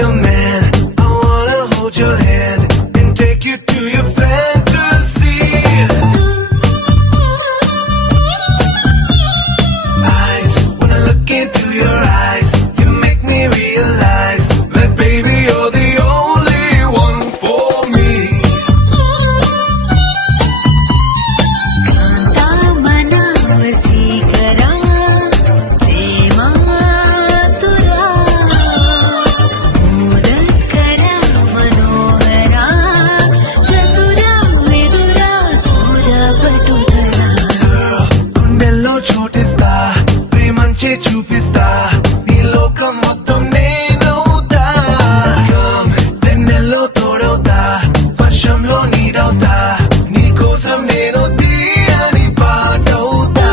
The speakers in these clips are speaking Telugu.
your man. I wanna hold your hand and take you to your fantasy. Eyes, when I look into your eyes, you make me realize that baby you're the only one for me. గుండెల్లో చోటిస్తా ప్రేమంచే చూపిస్తా నీ లోకం మొత్తం నేనవుతా వెన్నెల్లో తోడవుతా వర్షంలో నీడవుతా నీ కోసం నేను తీయని పాటవుతా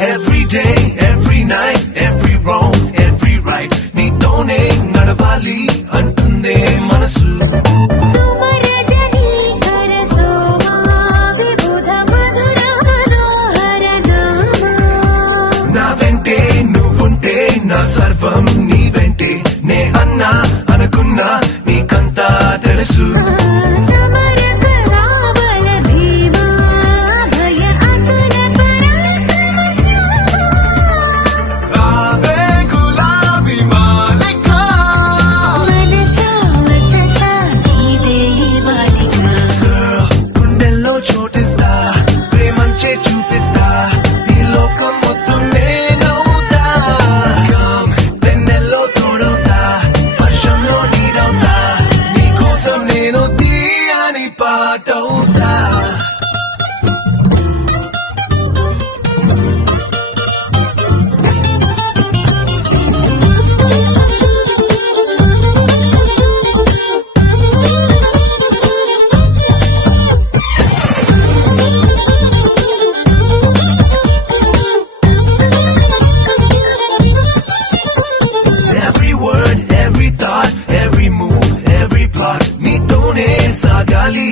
Every day, every night, every wrong, every right నీతోనే నడవాలి అంటుందే మనసు నా వెంటే నువ్వుంటే నా సర్వం నీ వెంటే నే అన్నా అనుకున్నా నీకంతా తెలుసు రావే గులాబీ మాలిక గుండెల్లో చోటిస్తా ప్రేమంచే చూపిస్తా ఈ లోకం మొత్తం నేనవుతా వెన్నెల్లో తోడవుతా వర్షంలో నీడవుతా నీ కోసం నేను తీయని పాటవుతా Every word, every thought, every move, every plot నీతోనే సాగాలి